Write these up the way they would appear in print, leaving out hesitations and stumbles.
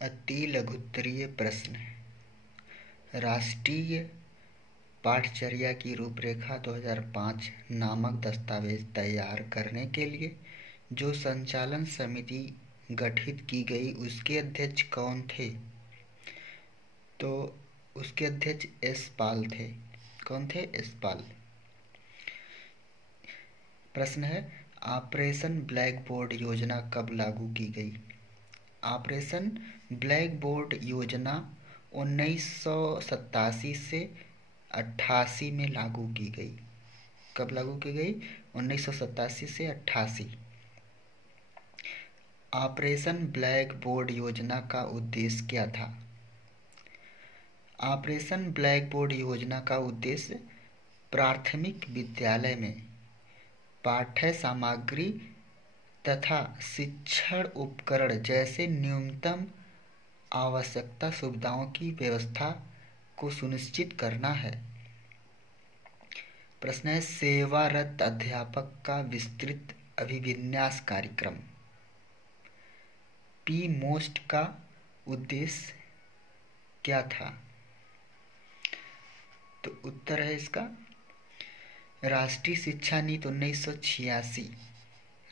अति लघुत्तरीय प्रश्न। राष्ट्रीय पाठचर्या की रूपरेखा 2005 नामक दस्तावेज तैयार करने के लिए जो संचालन समिति गठित की गई उसके अध्यक्ष कौन थे? तो उसके अध्यक्ष एस पाल थे। कौन थे? एस पाल। प्रश्न है, ऑपरेशन ब्लैक बोर्ड योजना कब लागू की गई? ऑपरेशन ब्लैक बोर्ड योजना 1987 से 88 में लागू की गई। कब लागू की गई? 1987 से 88। ऑपरेशन ब्लैक बोर्ड योजना का उद्देश्य क्या था? ऑपरेशन ब्लैक बोर्ड योजना का उद्देश्य प्राथमिक विद्यालय में पाठ्य सामग्री तथा शिक्षण उपकरण जैसे न्यूनतम आवश्यकता सुविधाओं की व्यवस्था को सुनिश्चित करना है। प्रश्न है, सेवारत अध्यापक का विस्तृत अभिविन्यास कार्यक्रम पी मोस्ट का उद्देश्य क्या था? तो उत्तर है इसका राष्ट्रीय शिक्षा नीति 1986।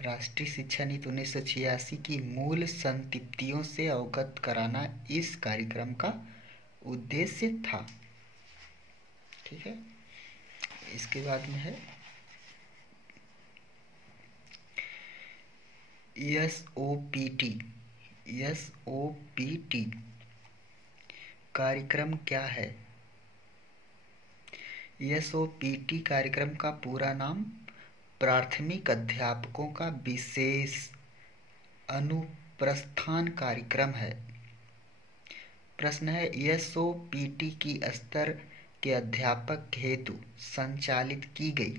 राष्ट्रीय शिक्षा नीति 1986 की मूल संतिप्तियों से अवगत कराना इस कार्यक्रम का उद्देश्य था। ठीक है। इसके बाद में है SOPT। SOPT कार्यक्रम क्या है? SOPT कार्यक्रम का पूरा नाम प्राथमिक अध्यापकों का विशेष अनुप्रस्थान कार्यक्रम है। प्रश्न है, SOPT की स्तर के अध्यापक हेतु संचालित की गई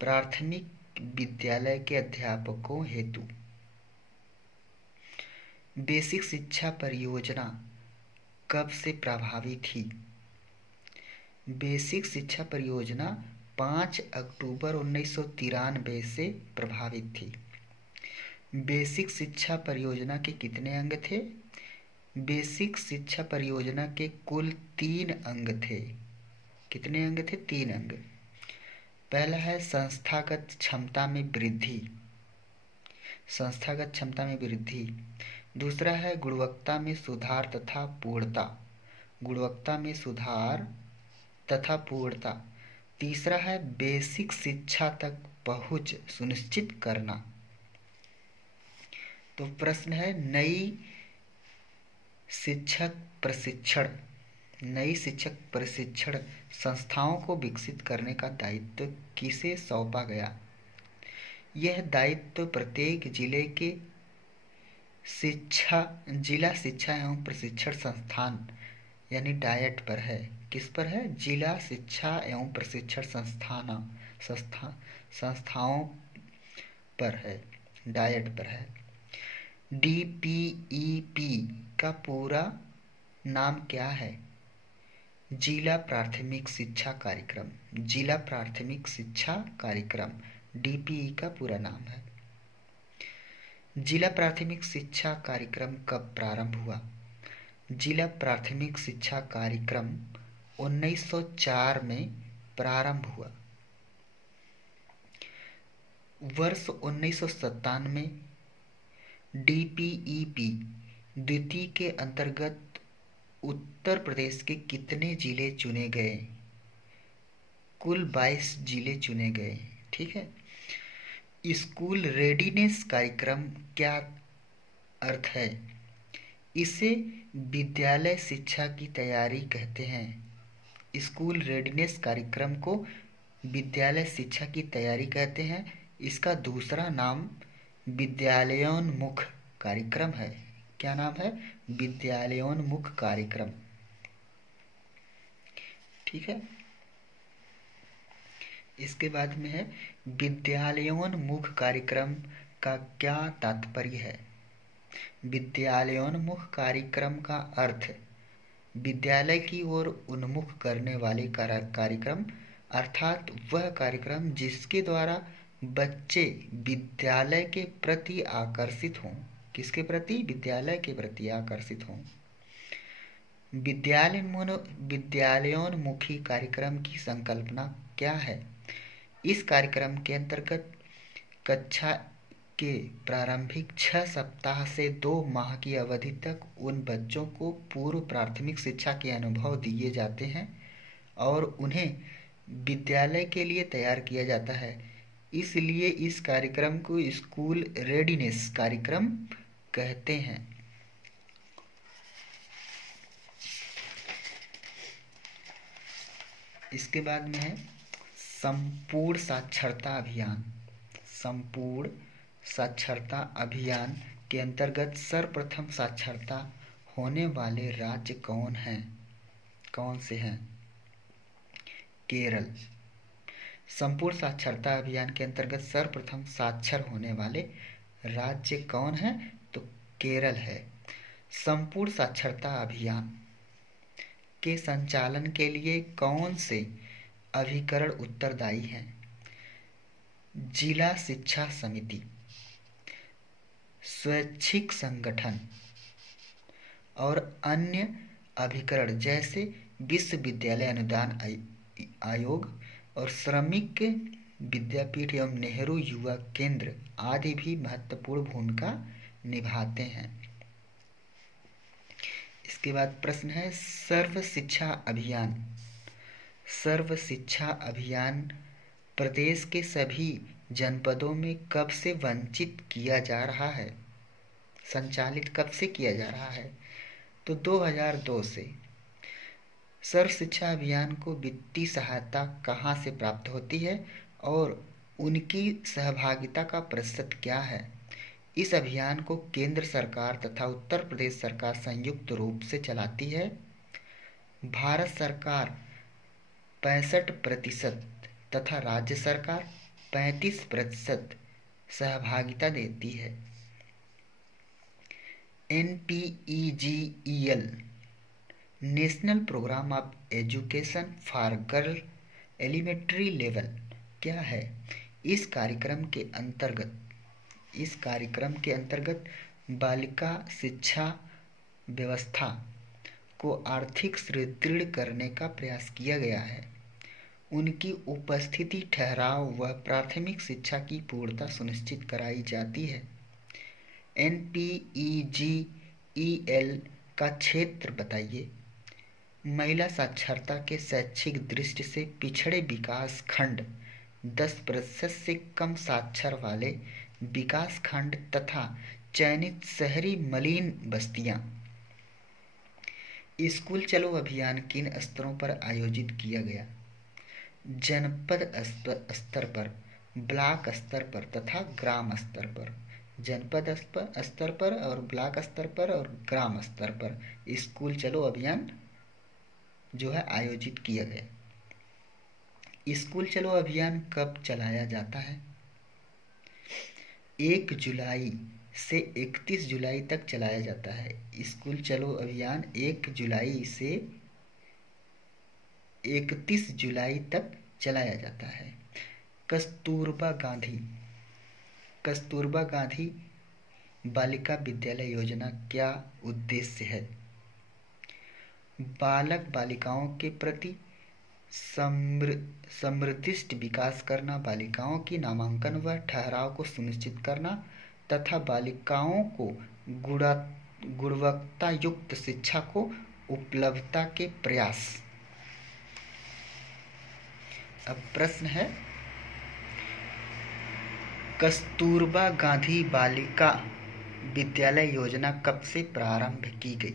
प्राथमिक विद्यालय के अध्यापकों हेतु बेसिक शिक्षा परियोजना कब से प्रभावी थी? बेसिक शिक्षा परियोजना 5 अक्टूबर 1993 से प्रभावित थी। बेसिक शिक्षा परियोजना के कितने अंग थे? बेसिक शिक्षा परियोजना के कुल 3 अंग थे। कितने अंग थे? 3 अंग। पहला है संस्थागत क्षमता में वृद्धि। संस्थागत क्षमता में वृद्धि। दूसरा है गुणवत्ता में सुधार तथा पूर्णता। गुणवत्ता में सुधार तथा पूर्णता। तीसरा है बेसिक शिक्षा तक पहुंच सुनिश्चित करना। तो प्रश्न है, नई शिक्षक प्रशिक्षण संस्थाओं को विकसित करने का दायित्व किसे सौंपा गया? यह दायित्व प्रत्येक जिले के जिला शिक्षा एवं प्रशिक्षण संस्थान यानी डायट पर है। किस पर है? जिला शिक्षा एवं प्रशिक्षण संस्थाओं पर है, डायट पर है। DPEP का पूरा नाम क्या है? जिला प्राथमिक शिक्षा कार्यक्रम। जिला प्राथमिक शिक्षा कार्यक्रम DPE का पूरा नाम है। जिला प्राथमिक शिक्षा कार्यक्रम कब प्रारंभ हुआ? जिला प्राथमिक शिक्षा कार्यक्रम 1904 में प्रारंभ हुआ। वर्ष 1997 DPEP द्वितीय के अंतर्गत उत्तर प्रदेश के कितने जिले चुने गए? कुल 22 जिले चुने गए। ठीक है। स्कूल रेडीनेस कार्यक्रम क्या अर्थ है? इसे विद्यालय शिक्षा की तैयारी कहते हैं। स्कूल रेडीनेस कार्यक्रम को विद्यालय शिक्षा की तैयारी कहते हैं। इसका दूसरा नाम विद्यालयोन्मुख कार्यक्रम है। क्या नाम है? विद्यालयोन्मुख कार्यक्रम। ठीक है। इसके बाद में है विद्यालयोन्मुख कार्यक्रम का क्या तात्पर्य है? विद्यालयोन्मुख कार्यक्रम का अर्थ विद्यालय की ओर उन्मुख करने वाले कार्यक्रम अर्थात वह कार्यक्रम जिसके द्वारा बच्चे विद्यालय के प्रति आकर्षित हों। किसके प्रति? विद्यालय के प्रति आकर्षित हों। विद्यालयोन्मुखी कार्यक्रम की संकल्पना क्या है? इस कार्यक्रम के अंतर्गत कक्षा के प्रारंभिक 6 सप्ताह से 2 माह की अवधि तक उन बच्चों को पूर्व प्राथमिक शिक्षा के अनुभव दिए जाते हैं और उन्हें विद्यालय के लिए तैयार किया जाता है। इसलिए इस कार्यक्रम को स्कूल रेडीनेस कार्यक्रम कहते हैं। इसके बाद में है संपूर्ण साक्षरता अभियान। संपूर्ण साक्षरता अभियान के अंतर्गत सर्वप्रथम साक्षरता होने वाले राज्य कौन से हैं? केरल। संपूर्ण साक्षरता अभियान के अंतर्गत सर्वप्रथम साक्षर होने वाले राज्य कौन है? तो केरल है। संपूर्ण साक्षरता अभियान के संचालन के लिए कौन से अभिकरण उत्तरदायी हैं? जिला शिक्षा समिति, स्वैच्छिक संगठन और अन्य अभिकरण जैसे विश्वविद्यालय अनुदान आयोग और श्रमिक विद्यापीठ एवं नेहरू युवा केंद्र आदि भी महत्वपूर्ण भूमिका निभाते हैं। इसके बाद प्रश्न है सर्व शिक्षा अभियान। सर्व शिक्षा अभियान प्रदेश के सभी जनपदों में कब से वंचित किया जा रहा है? संचालित कब से किया जा रहा है? तो 2002 से। सर्व शिक्षा अभियान को वित्तीय सहायता कहाँ से प्राप्त होती है और उनकी सहभागिता का प्रतिशत क्या है? इस अभियान को केंद्र सरकार तथा उत्तर प्रदेश सरकार संयुक्त रूप से चलाती है। भारत सरकार 65% तथा राज्य सरकार 35% सहभागिता देती है। NPEGEL national programme of education for girl elementary level क्या है? इस कार्यक्रम के अंतर्गत बालिका शिक्षा व्यवस्था को आर्थिक सुदृढ़ करने का प्रयास किया गया है। उनकी उपस्थिति, ठहराव व प्राथमिक शिक्षा की पूर्णता सुनिश्चित कराई जाती है। NPEGEL का क्षेत्र बताइए। महिला साक्षरता के शैक्षिक दृष्टि से पिछड़े विकास खंड, 10% से कम साक्षर वाले विकास खंड तथा चयनित शहरी मलिन बस्तियां। स्कूल चलो अभियान किन स्तरों पर आयोजित किया गया? जनपद स्तर पर, ब्लॉक स्तर पर तथा ग्राम स्तर पर। जनपद स्तर पर और ब्लॉक स्तर पर और ग्राम स्तर पर स्कूल चलो अभियान जो है आयोजित किया गया। स्कूल चलो अभियान कब चलाया जाता है? 1 जुलाई से 31 जुलाई तक चलाया जाता है। स्कूल चलो अभियान 1 जुलाई से 31 जुलाई तक चलाया जाता है। कस्तूरबा गांधी बालिका विद्यालय योजना क्या उद्देश्य है? बालक बालिकाओं के प्रति समृद्धिष्ट विकास करना, बालिकाओं की नामांकन व ठहराव को सुनिश्चित करना तथा बालिकाओं को गुणवत्ता युक्त शिक्षा को उपलब्धता के प्रयास। अब प्रश्न है कस्तूरबा गांधी बालिका विद्यालय योजना कब से प्रारंभ की गई?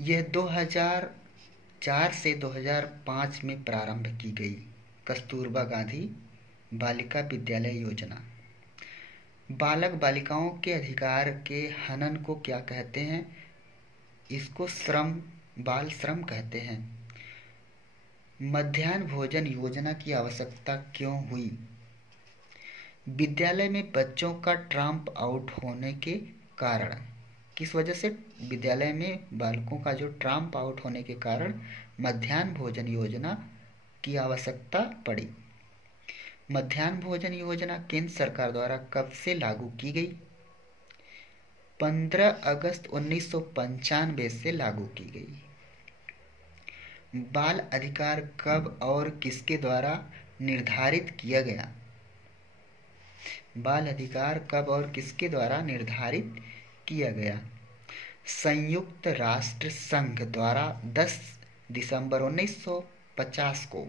यह 2004 से 2005 में प्रारंभ की गई। कस्तूरबा गांधी बालिका विद्यालय योजना। बालक बालिकाओं के अधिकार के हनन को क्या कहते हैं? इसको बाल श्रम कहते हैं। मध्याह्न भोजन योजना की आवश्यकता क्यों हुई? विद्यालय में बच्चों का ड्रॉप आउट होने के कारण। किस वजह से विद्यालय में बालकों का जो ड्रॉप आउट होने के कारण मध्याह्न भोजन योजना की आवश्यकता पड़ी। मध्याह्न भोजन योजना केंद्र सरकार द्वारा कब से लागू की गई? 15 अगस्त 1995 से लागू की गई। बाल अधिकार कब और किसके द्वारा निर्धारित किया गया? बाल अधिकार कब और किसके द्वारा निर्धारित किया गया? संयुक्त राष्ट्र संघ द्वारा 10 दिसंबर 1950 को,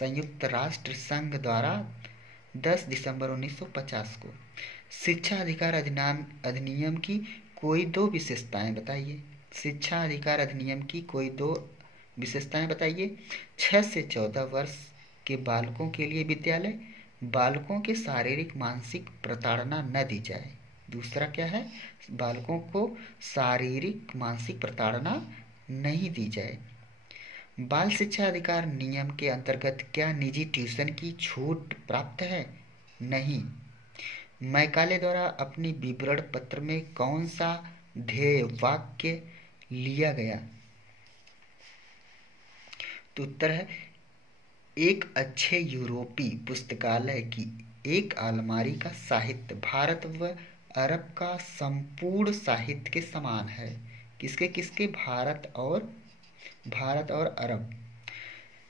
संयुक्त राष्ट्र संघ द्वारा 10 दिसंबर 1950 को शिक्षा अधिकार अधिनियम की कोई दो विशेषताएं बताइए। शिक्षा अधिकार अधिनियम की कोई दो विशेषताएं बताइए। 6 से 14 वर्ष के बालकों के लिए विद्यालय, बालकों के शारीरिक मानसिक प्रताड़ना न दी जाए। दूसरा क्या है? बालकों को शारीरिक मानसिक प्रताड़ना नहीं दी जाए। बाल शिक्षा अधिकार नियम के अंतर्गत क्या निजी ट्यूशन की छूट प्राप्त है? नहीं। मैकाले द्वारा अपनी विवरण पत्र में कौन सा ध्येय वाक्य लिया गया? तो उत्तर है, एक अच्छे यूरोपीय पुस्तकालय की एक अलमारी का साहित्य भारत व अरब का संपूर्ण साहित्य के समान है। किसके किसके? भारत और अरब।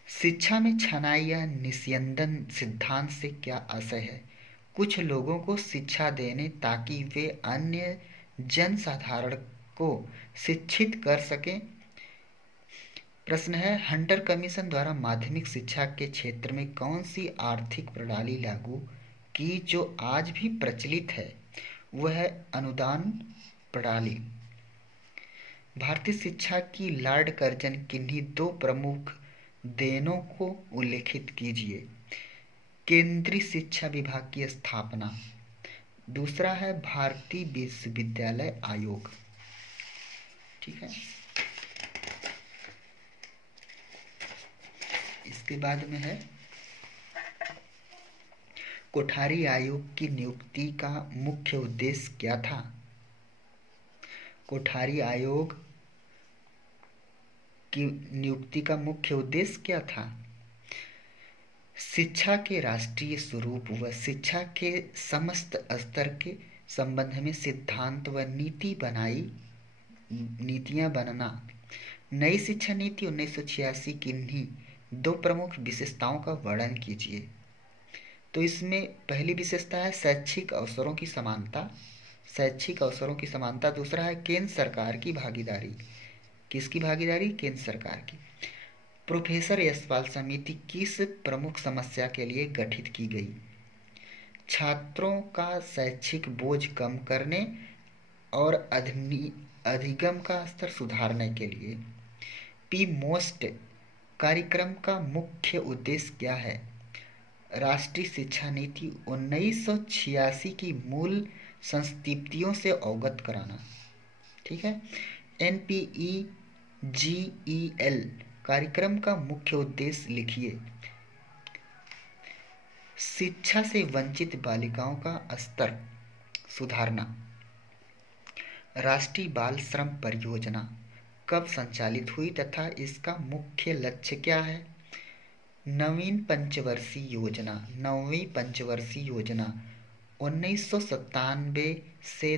शिक्षा में छनाई या निस्यंदन सिद्धांत से क्या आशय है? कुछ लोगों को शिक्षा देने ताकि वे अन्य जनसाधारण को शिक्षित कर सकें। प्रश्न है, हंटर कमीशन द्वारा माध्यमिक शिक्षा के क्षेत्र में कौन सी आर्थिक प्रणाली लागू की जो आज भी प्रचलित है? वह है अनुदान प्रणाली। भारतीय शिक्षा की लॉर्ड कर्जन किन्हीं दो प्रमुख देनों को उल्लेखित कीजिए। केंद्रीय शिक्षा विभाग की स्थापना। दूसरा है भारतीय विश्वविद्यालय आयोग। ठीक है, इसके बाद में है कोठारी आयोग की नियुक्ति का मुख्य उद्देश्य क्या था? कोठारी आयोग की नियुक्ति का मुख्य उद्देश्य क्या था? शिक्षा के राष्ट्रीय स्वरूप व शिक्षा के समस्त स्तर के संबंध में सिद्धांत व नीतियां बनना। नई शिक्षा नीति 1986 की इन्हीं दो प्रमुख विशेषताओं का वर्णन कीजिए। तो इसमें पहली विशेषता है शैक्षिक अवसरों की समानता। शैक्षिक अवसरों की समानता। दूसरा है केंद्र सरकार की भागीदारी। किसकी भागीदारी? केंद्र सरकार की। प्रोफेसर यशपाल समिति किस प्रमुख समस्या के लिए गठित की गई? छात्रों का शैक्षिक बोझ कम करने और अधिगम का स्तर सुधारने के लिए। पी मोस्ट कार्यक्रम का मुख्य उद्देश्य क्या है? राष्ट्रीय शिक्षा नीति 1986 की मूल संस्थितियों से अवगत कराना। ठीक है। NPEGEL कार्यक्रम का मुख्य उद्देश्य लिखिए। शिक्षा से वंचित बालिकाओं का स्तर सुधारना। राष्ट्रीय बाल श्रम परियोजना कब संचालित हुई तथा इसका मुख्य लक्ष्य क्या है? नवीं पंचवर्षीय योजना 1997 से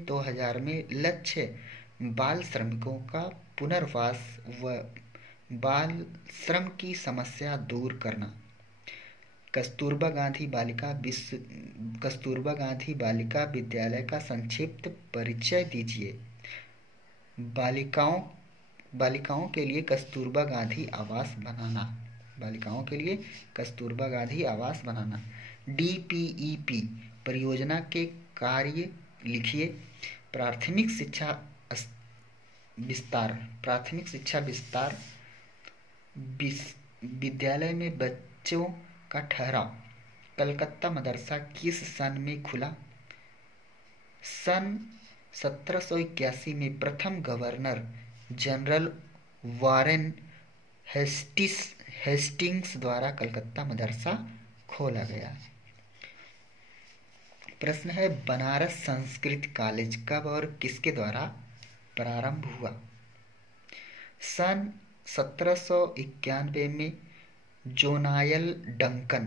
2000 में लक्ष्य बाल श्रमिकों का पुनर्वास व बाल श्रम की समस्या दूर करना। कस्तूरबा गांधी विद्यालय का संक्षिप्त परिचय दीजिए। बालिकाओं के लिए कस्तूरबा गांधी आवास बनाना। बालिकाओं के लिए कस्तूरबा गांधी आवास बनाना। DPEP परियोजना के कार्य लिखिए। प्राथमिक शिक्षा विस्तार। विद्यालय में बच्चों का ठहराव। कलकत्ता मदरसा किस सन में खुला? सन 1781 में प्रथम गवर्नर जनरल वारेन हेस्टिंग्स द्वारा कलकत्ता मदरसा खोला गया। प्रश्न है, बनारस संस्कृत कॉलेज कब और किसके द्वारा प्रारंभ हुआ? सन 1791 में जोनायल डंकन